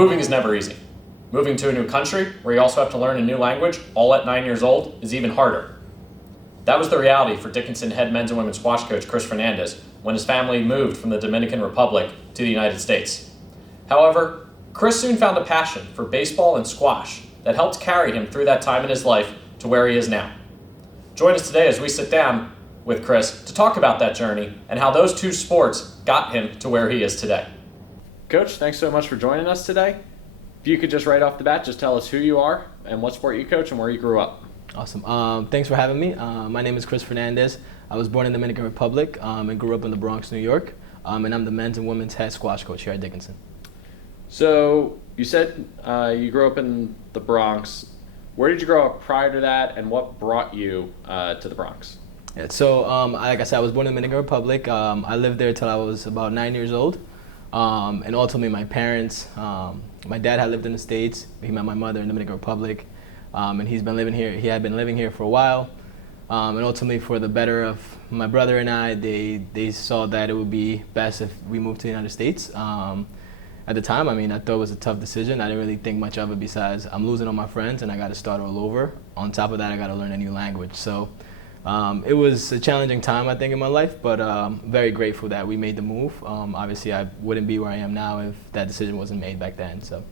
Moving is never easy. Moving to a new country, where you also have to learn a new language, all at 9 years old, is even harder. That was the reality for Dickinson head men's and women's squash coach Chris Fernandez when his family moved from the Dominican Republic to the United States. However, Chris soon found a passion for baseball and squash that helped carry him through that time in his life to where he is now. Join us today as we sit down with Chris to talk about that journey and how those two sports got him to where he is today. Coach, thanks so much for joining us today. If you could just right off the bat, just tell us who you are and what sport you coach and where you grew up. Awesome. Thanks for having me. My name is Chris Fernandez. I was born in the Dominican Republic and grew up in the Bronx, New York. And I'm the men's and women's head squash coach here at Dickinson. So you said you grew up in the Bronx. Where did you grow up prior to that, and what brought you to the Bronx? Yeah, so like I said, I was born in the Dominican Republic. I lived there till I was about 9 years old. And ultimately my parents, my dad had lived in the States. He met my mother in the Dominican Republic. And he's been living here. He had been living here for a while. And ultimately, for the better of my brother and I, they saw that it would be best if we moved to the United States. At the time, I thought it was a tough decision. I didn't really think much of it besides I'm losing all my friends and I got to start all over. On top of that, I got to learn a new language. So it was a challenging time, I think, in my life, but very grateful that we made the move. Obviously, I wouldn't be where I am now if that decision wasn't made back then. So.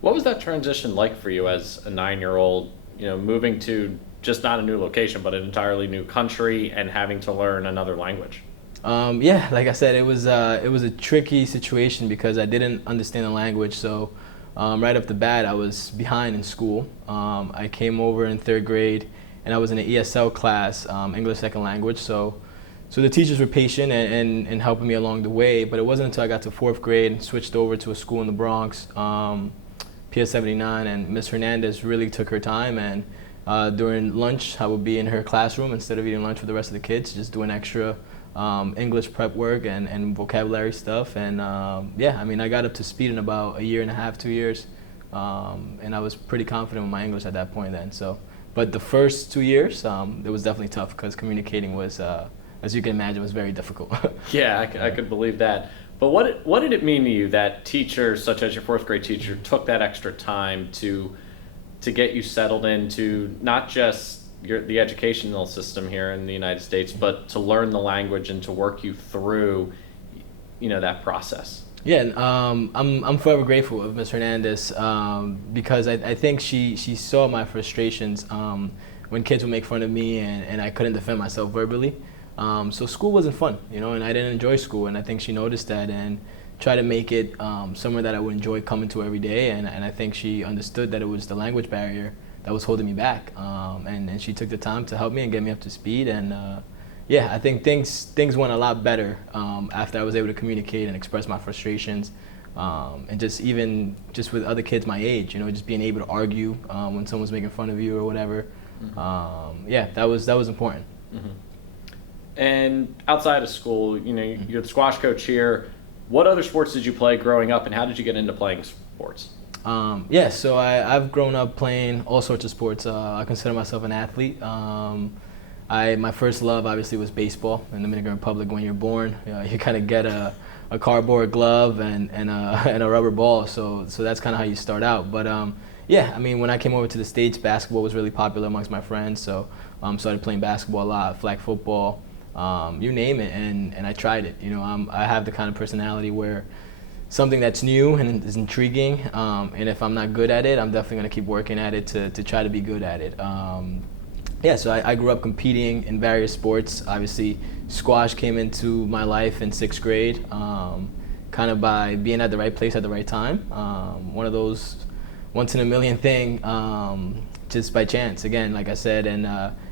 What was that transition like for you as a 9-year-old, moving to just not a new location, but an entirely new country and having to learn another language? Yeah, like I said, it was a tricky situation because I didn't understand the language. So right off the bat, I was behind in school. I came over in 3rd grade, and I was in an ESL class, English Second Language. So the teachers were patient and helping me along the way. But it wasn't until I got to 4th grade and switched over to a school in the Bronx, PS 79, and Miss Fernandez really took her time, and during lunch I would be in her classroom instead of eating lunch with the rest of the kids, just doing extra English prep work and vocabulary stuff. And I got up to speed in about a year and a half, 2 years, and I was pretty confident with my English at that point then. So, but the first 2 years, it was definitely tough because communicating was, as you can imagine, was very difficult. Yeah, I could believe that. But what did it mean to you that teachers, such as your 4th grade teacher, took that extra time to get you settled into not just the educational system here in the United States, but to learn the language and to work you through, that process? Yeah, I'm forever grateful of Ms. Hernandez because I think she saw my frustrations when kids would make fun of me and I couldn't defend myself verbally. So school wasn't fun, and I didn't enjoy school, and I think she noticed that and tried to make it somewhere that I would enjoy coming to every day, and I think she understood that it was the language barrier that was holding me back, and she took the time to help me and get me up to speed, and I think things went a lot better after I was able to communicate and express my frustrations, and just with other kids my age, just being able to argue when someone's making fun of you or whatever. That was important. Mm-hmm. And outside of school, you're the squash coach here. What other sports did you play growing up, and how did you get into playing sports? So I've grown up playing all sorts of sports. I consider myself an athlete. My first love obviously was baseball. In the Dominican Republic, when you're born, you kind of get a cardboard glove and a rubber ball. So that's kind of how you start out. But when I came over to the States, basketball was really popular amongst my friends. So started playing basketball a lot, flag football. You name it, and I tried it. I have the kind of personality where something that's new and is intriguing, and if I'm not good at it, I'm definitely going to keep working at it to try to be good at it. So I grew up competing in various sports. Obviously, squash came into my life in 6th grade, kind of by being at the right place at the right time. One of those once-in-a-million thing, just by chance, again, like I said, and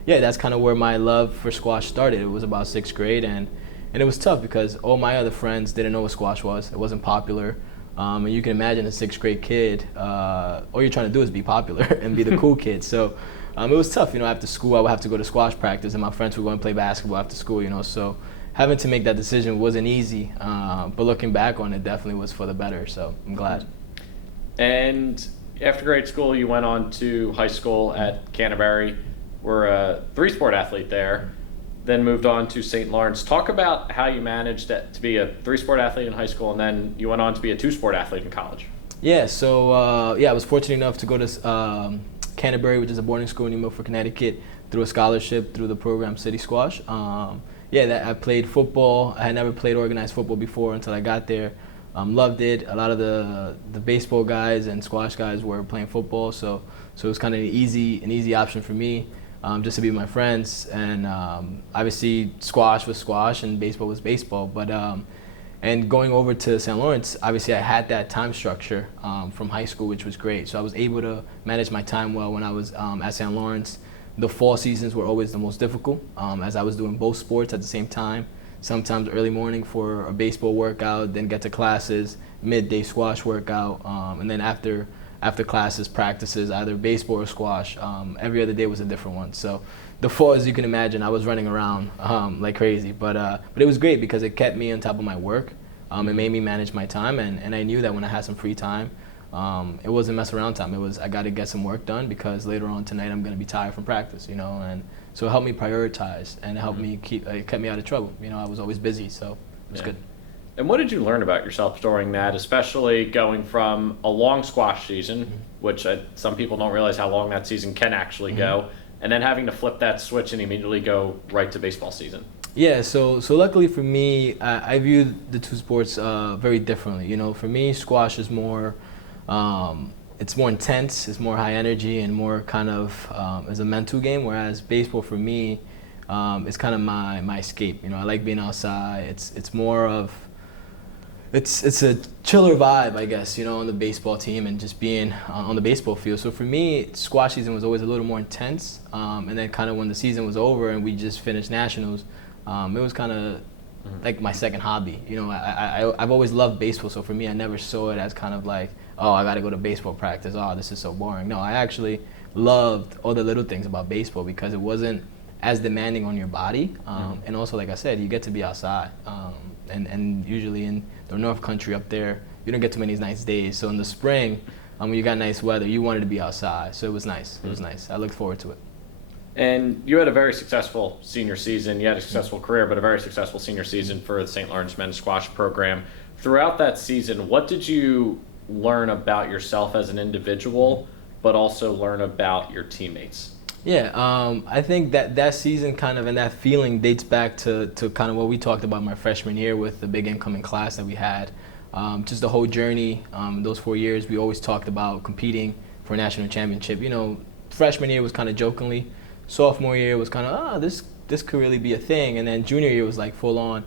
that's kind of where my love for squash started. It was about 6th grade, and it was tough because all my other friends didn't know what squash was. It wasn't popular, and you can imagine a 6th grade kid, all you're trying to do is be popular and be the cool kid. So it was tough, after school I would have to go to squash practice, and my friends would go and play basketball after school, so having to make that decision wasn't easy, but looking back on it definitely was for the better, so I'm glad. And after grade school, you went on to high school at Canterbury. Were a 3-sport athlete there, then moved on to St. Lawrence. Talk about how you managed to be a 3-sport athlete in high school, and then you went on to be a 2-sport athlete in college. Yeah, so I was fortunate enough to go to Canterbury, which is a boarding school in New Milford, Connecticut, through a scholarship through the program City Squash. I played football. I had never played organized football before until I got there. Loved it. A lot of the baseball guys and squash guys were playing football, so it was kind of an easy option for me, just to be with my friends. And obviously, squash was squash and baseball was baseball. But and going over to St. Lawrence, obviously I had that time structure from high school, which was great. So I was able to manage my time well when I was at St. Lawrence. The fall seasons were always the most difficult, as I was doing both sports at the same time. Sometimes early morning for a baseball workout, then get to classes, midday squash workout, and then after classes, practices, either baseball or squash. Every other day was a different one. So the fall, as you can imagine, I was running around like crazy. But it was great because it kept me on top of my work. It made me manage my time, and I knew that when I had some free time, it wasn't mess around time. It was I got to get some work done because later on tonight I'm going to be tired from practice, and so it helped me prioritize and it helped me it kept me out of trouble. I was always busy, so it was good. And what did you learn about yourself during that, especially going from a long squash season, which some people don't realize how long that season can actually go, and then having to flip that switch and immediately go right to baseball season? Yeah, so luckily for me, I view the two sports very differently. For me, squash is more, it's more intense, it's more high energy, and more kind of as a mental game. Whereas baseball for me, is kind of my escape. I like being outside. It's more of it's a chiller vibe, I guess, on the baseball team and just being on the baseball field. So for me, squash season was always a little more intense. And then kind of when the season was over and we just finished nationals, it was kind of like my second hobby. I've always loved baseball, so for me, I never saw it as kind of like, oh, I got to go to baseball practice. Oh, this is so boring. No, I actually loved all the little things about baseball because it wasn't as demanding on your body. And also, like I said, you get to be outside. And usually in the North Country up there, you don't get too many nice days. So in the spring, when you got nice weather, you wanted to be outside. So it was nice. It was nice. I looked forward to it. And you had a very successful senior season. You had a successful career, but a very successful senior season for the St. Lawrence men's squash program. Throughout that season, what did you learn about yourself as an individual, but also learn about your teammates? Yeah, I think that season kind of and that feeling dates back to kind of what we talked about my freshman year with the big incoming class that we had. Just the whole journey, those 4 years, we always talked about competing for a national championship. Freshman year was kind of jokingly. Sophomore year was kind of, this could really be a thing. And then junior year was like full on.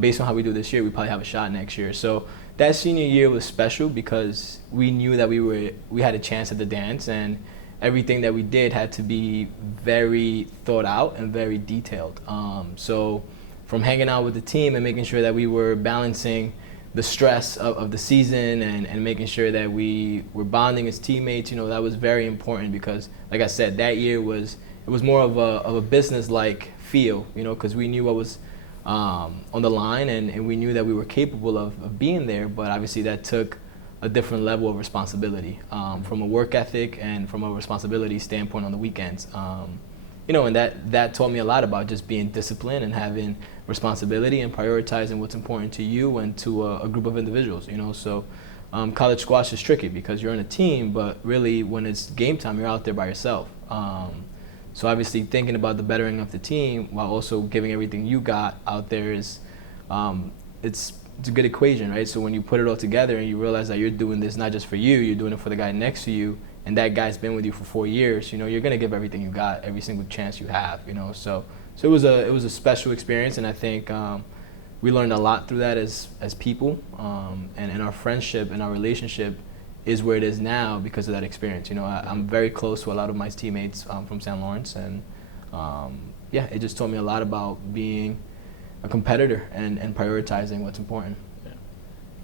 Based on how we do this year, we probably have a shot next year. So that senior year was special because we knew that we had a chance at the dance, and everything that we did had to be very thought out and very detailed. So from hanging out with the team and making sure that we were balancing the stress of the season and making sure that we were bonding as teammates, that was very important because, like I said, that year it was more of a business-like feel, because we knew what was on the line and we knew that we were capable of being there, but obviously that took a different level of responsibility from a work ethic and from a responsibility standpoint on the weekends. And that taught me a lot about just being disciplined and having responsibility and prioritizing what's important to you and to a group of individuals. So college squash is tricky because you're in a team, but really when it's game time, you're out there by yourself. So obviously thinking about the bettering of the team while also giving everything you got out there is it's a good equation, right? So when you put it all together and you realize that you're doing this not just for you, you're doing it for the guy next to you, and that guy's been with you for 4 years, you're gonna give everything you got, every single chance you have, So it was a special experience, and I think we learned a lot through that as people, and our friendship and our relationship is where it is now because of that experience. I'm very close to a lot of my teammates from St. Lawrence, and it just taught me a lot about being a competitor and prioritizing what's important. Yeah.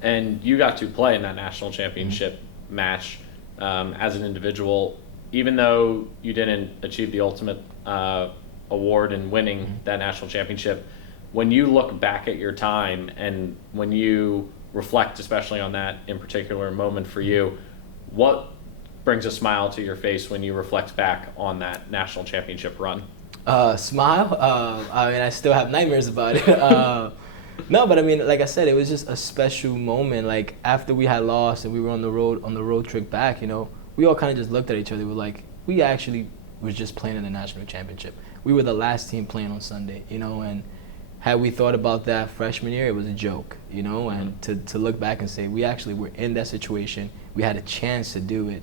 And you got to play in that national championship match as an individual, even though you didn't achieve the ultimate award in winning that national championship. When you look back at your time and when you reflect, especially on that in particular moment for you, what brings a smile to your face when you reflect back on that national championship run? Smile. I still have nightmares about it. No, but I mean, like I said, it was just a special moment. Like after we had lost and we were on the road trip back, we all kind of just looked at each other. We were like, we actually was just playing in the national championship. We were the last team playing on Sunday, and had we thought about that freshman year, it was a joke, and to look back and say we actually were in that situation, we had a chance to do it.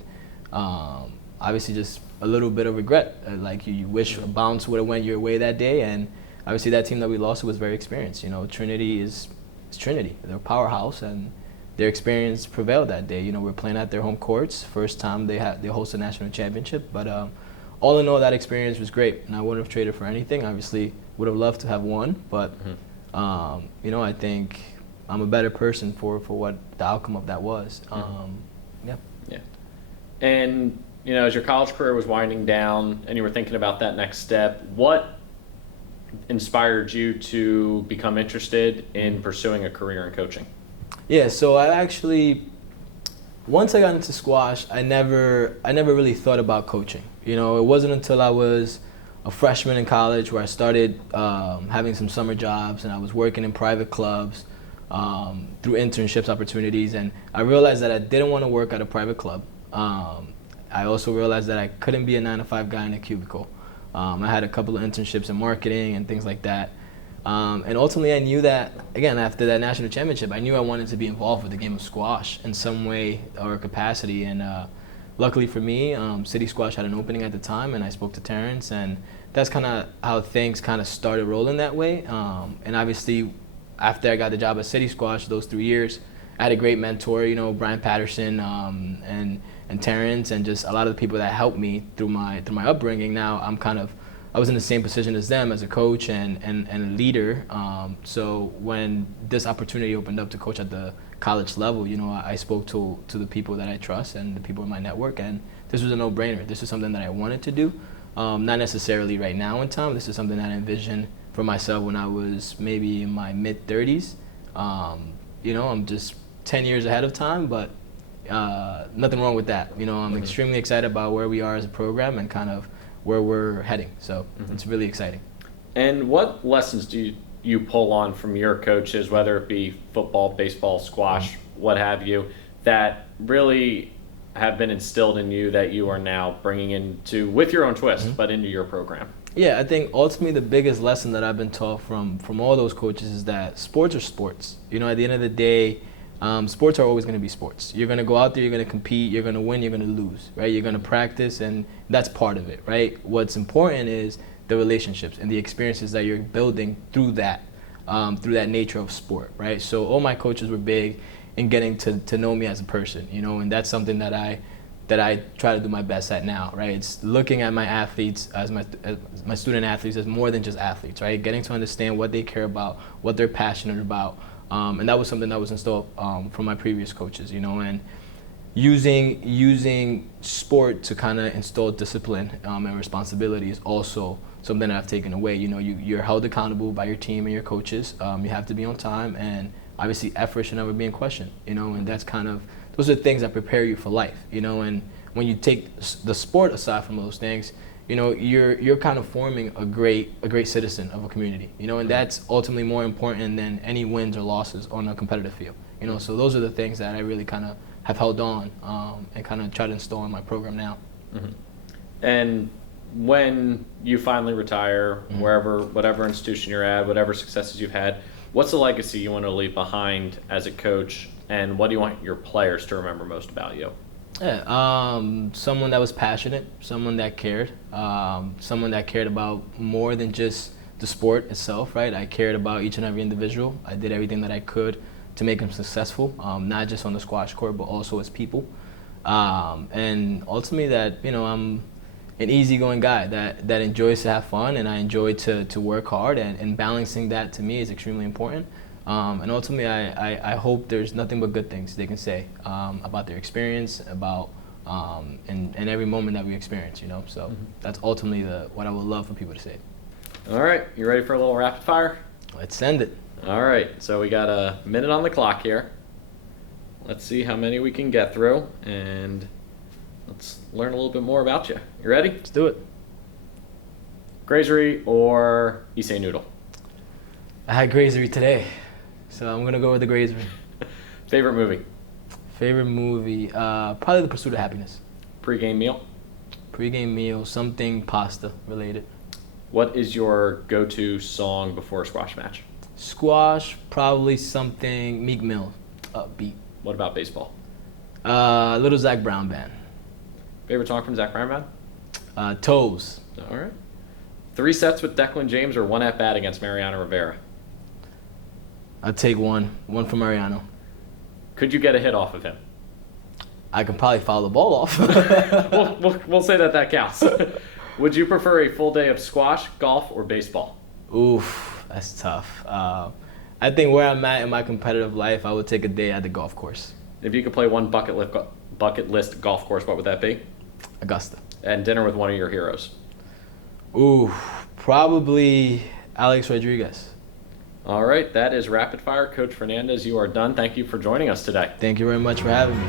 Obviously just a little bit of regret, like you wish a bounce would have went your way that day, and obviously that team that we lost was very experienced. Trinity is Trinity. They're a powerhouse, and their experience prevailed that day. We're playing at their home courts, first time they host a national championship, but all in all, that experience was great, and I wouldn't have traded for anything. Obviously, would have loved to have won, but I think I'm a better person for what the outcome of that was. Yeah. And as your college career was winding down, and you were thinking about that next step, what inspired you to become interested in pursuing a career in coaching? Yeah, so I actually, once I got into squash, I never really thought about coaching. It wasn't until I was a freshman in college where I started having some summer jobs, and I was working in private clubs through internships opportunities, and I realized that I didn't want to work at a private club. I also realized that I couldn't be a 9-to-5 guy in a cubicle. I had a couple of internships in marketing and things like that. And ultimately I knew that, again, after that national championship, I knew I wanted to be involved with the game of squash in some way or capacity. And luckily for me, City Squash had an opening at the time, and I spoke to Terrence, and that's kind of how things kind of started rolling that way. And obviously, after I got the job at City Squash, those 3 years, I had a great mentor, Brian Patterson, and Terrence, and just a lot of the people that helped me through my upbringing. Now I was in the same position as them as a coach and a leader. So when this opportunity opened up to coach at the college level, I spoke to the people that I trust and the people in my network, and this was a no-brainer. This is something that I wanted to do, not necessarily right now in time. This is something that I envisioned for myself when I was maybe in my mid-30s. I'm just 10 years ahead of time, but nothing wrong with that. I'm extremely excited about where we are as a program and kind of where we're heading. So it's really exciting. And what lessons do you pull on from your coaches, whether it be football, baseball, squash, what have you, that really have been instilled in you that you are now bringing into, with your own twist, but into your program? Yeah, I think ultimately the biggest lesson that I've been taught from all those coaches is that sports are sports. At the end of the day, sports are always going to be sports. You're going to go out there, you're going to compete, you're going to win, you're going to lose, right? You're going to practice, and that's part of it, right? What's important is the relationships and the experiences that you're building through that nature of sport, right? So all my coaches were big in getting to know me as a person, and that's something that I try to do my best at now, right? It's looking at my athletes as my student athletes as more than just athletes, right? Getting to understand what they care about, what they're passionate about. And that was something that was installed from my previous coaches, and using sport to kind of install discipline and responsibility is also something that I've taken away. You're held accountable by your team and your coaches. You have to be on time, and obviously effort should never be in question, and that's those are things that prepare you for life, and when you take the sport aside from those things, you're kind of forming a great citizen of a community, and that's ultimately more important than any wins or losses on a competitive field, so those are the things that I really kind of have held on and kind of try to install in my program now. And when you finally retire, whatever institution you're at, whatever successes you've had, what's the legacy you want to leave behind as a coach, and what do you want your players to remember most about you? Yeah, someone that was passionate, someone that cared about more than just the sport itself, right? I cared about each and every individual. I did everything that I could to make them successful, not just on the squash court, but also as people. And ultimately that, I'm an easygoing guy that enjoys to have fun, and I enjoy to work hard, and balancing that to me is extremely important. And ultimately, I hope there's nothing but good things they can say about their experience, about and every moment that we experience, So that's ultimately what I would love for people to say. All right, you ready for a little rapid fire? Let's send it. All right, so we got a minute on the clock here. Let's see how many we can get through, and let's learn a little bit more about you. You ready? Let's do it. Grazery or Issei noodle? I had grazery today. So I'm gonna go with the Grazer. Favorite movie? Favorite movie? Probably The Pursuit of Happiness. Pre-game meal? Pre-game meal, something pasta related. What is your go-to song before a squash match? Squash, probably something Meek Mill, upbeat. What about baseball? Little Zach Brown Band. Favorite song from Zach Brown Band? Toes. All right. 3 sets with Declan James or 1 at-bat against Mariano Rivera? I'll take one for Mariano. Could you get a hit off of him? I can probably foul the ball off. We'll say that counts. Would you prefer a full day of squash, golf, or baseball? Oof, that's tough. I think where I'm at in my competitive life, I would take a day at the golf course. If you could play one bucket list golf course, what would that be? Augusta. And dinner with one of your heroes? Ooh, probably Alex Rodriguez. All right, that is Rapid Fire. Coach Fernandez, you are done. Thank you for joining us today. Thank you very much for having me.